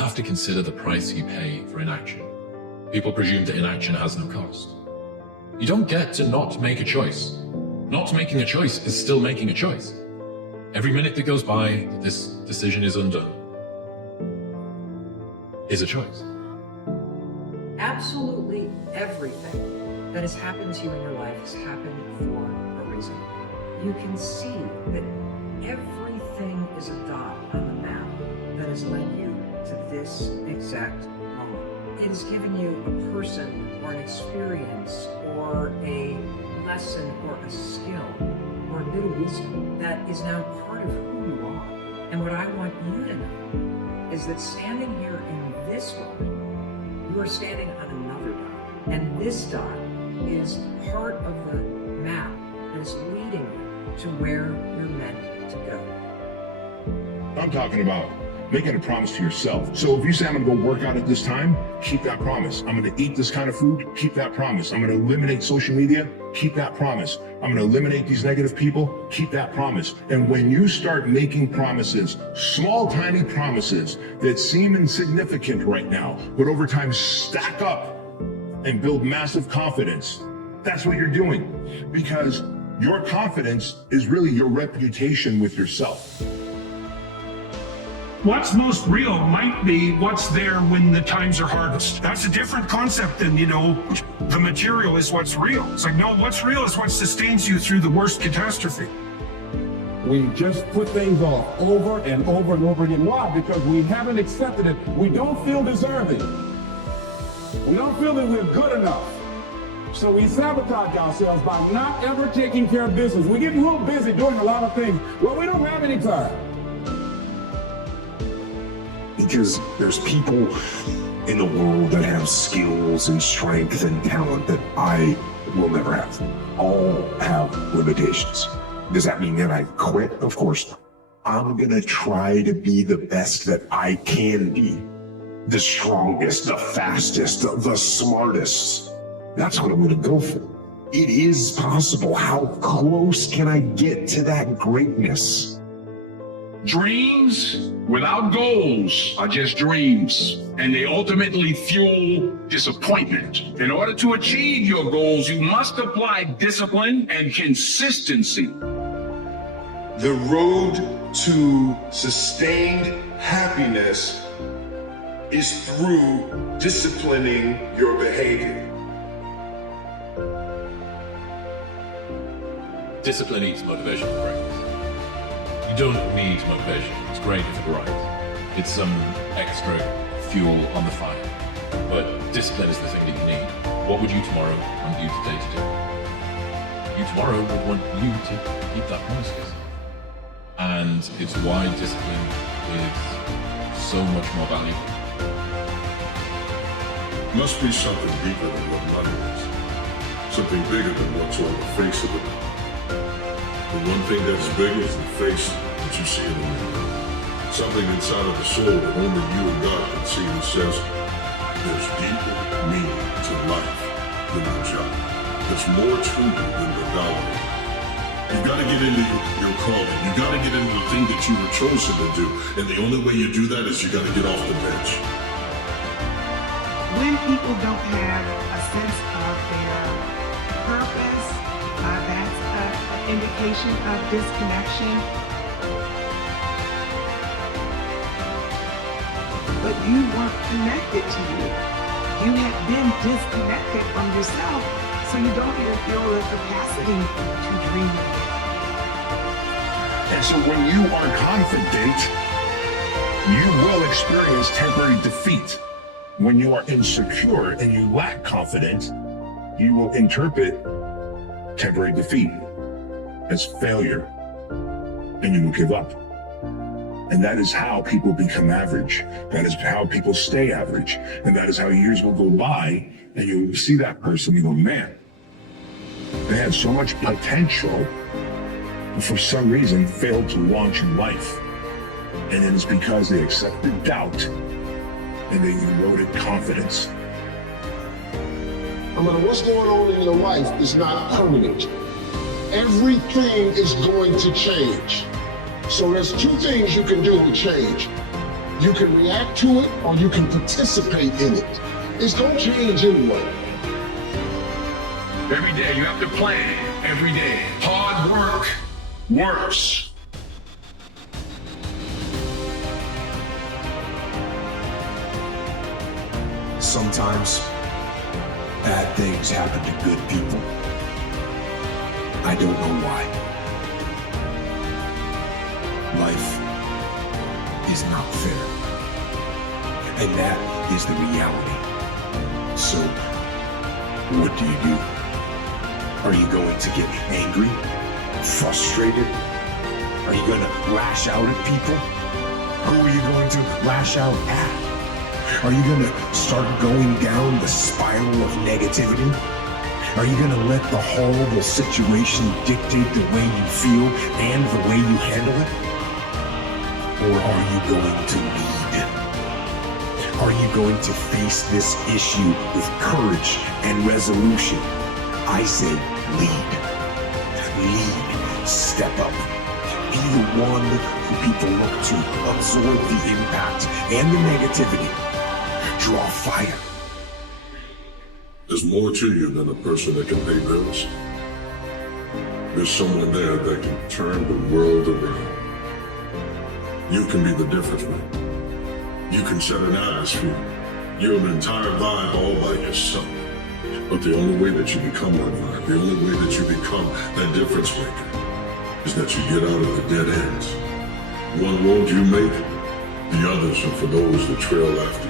have to consider the price you pay for inaction. People presume that inaction has no cost. You don't get to not make a choice. Not making a choice is still making a choice. Every minute that goes by that this decision is undone is a choice. Absolutely everything that has happened to you in your life has happened for a reason. You can see that everything is a dot on the map that has led you to this exact moment. It has given you a person or an experience or a lesson or a skill or a bit of wisdom that is now part of who you are. And what I want you to know is that standing here in this moment, you are standing on another dot. And this dot is part of the map that is leading you to where you're meant to go. I'm talking about making a promise to yourself. So if you say, I'm gonna go work out at this time, keep that promise. I'm gonna eat this kind of food, keep that promise. I'm gonna eliminate social media, keep that promise. I'm gonna eliminate these negative people, keep that promise. And when you start making promises, small, tiny promises that seem insignificant right now, but over time stack up and build massive confidence, that's what you're doing. Because your confidence is really your reputation with yourself. What's most real might be what's there when the times are hardest. That's a different concept than, the material is what's real. It's like, no, what's real is what sustains you through the worst catastrophe. We just put things off over and over and over again. Why? Because we haven't accepted it. We don't feel deserving. We don't feel that we're good enough. So we sabotage ourselves by not ever taking care of business. We get real busy doing a lot of things. Well, we don't have any time. Because there's people in the world that have skills and strength and talent that I will never have. All have limitations. Does that mean that I quit? Of course not. I'm gonna try to be the best that I can be. The strongest, the fastest, the smartest. That's what I'm gonna go for. It is possible. How close can I get to that greatness? Dreams without goals are just dreams, and they ultimately fuel disappointment. In order to achieve your goals, you must apply discipline and consistency. The road to sustained happiness is through disciplining your behavior. Discipline eats motivation for breakfast. You don't need motivation. It's great if it right. It's some extra fuel on the fire. But discipline is the thing that you need. What would you tomorrow want you today to do? You tomorrow would want you to keep that promise to yourself. And it's why discipline is so much more valuable. Must be something deeper than what money is. Something bigger than what's on the face of it. The one thing that's big is the face that you see in the mirror. Something inside of the soul that only you and God can see that says, there's deeper meaning to life than the job. There's more to you than the dollar. You gotta get into your calling. You gotta get into the thing that you were chosen to do. And the only way you do that is you gotta get off the bench. When people don't have a sense of their purpose, that's an indication of disconnection. But you weren't connected to you. You had been disconnected from yourself, so you don't even feel the capacity to dream. And so when you are confident, you will experience temporary defeat. When you are insecure and you lack confidence, you will interpret temporary defeat as failure, and you will give up. And that is how people become average. That is how people stay average. And that is how years will go by, and you'll see that person, you go, man, they had so much potential, but for some reason failed to launch in life. And it is because they accepted doubt and they eroded confidence. No matter what's going on in your life is not permanent. Everything is going to change. So there's two things you can do to change. You can react to it or you can participate in it. It's gonna change anyway. Every day you have to plan. Every day. Hard work works. Sometimes bad things happen to good people. I don't know why. Life is not fair. And that is the reality. So, what do? Are you going to get angry? Frustrated? Are you going to lash out at people? Who are you going to lash out at? Are you going to start going down the spiral of negativity? Are you going to let the horrible situation dictate the way you feel and the way you handle it? Or are you going to lead? Are you going to face this issue with courage and resolution? I say lead. Lead. Step up. Be the one who people look to. Absorb the impact and the negativity. Draw fire. There's more to you than a person that can pay bills. There's someone there that can turn the world around. You can be the difference maker. You can set an atmosphere. You're an entire vibe all by yourself. But the only way that you become that vibe, the only way that you become that difference maker, is that you get out of the dead ends. One road you make, the others are for those that trail after you.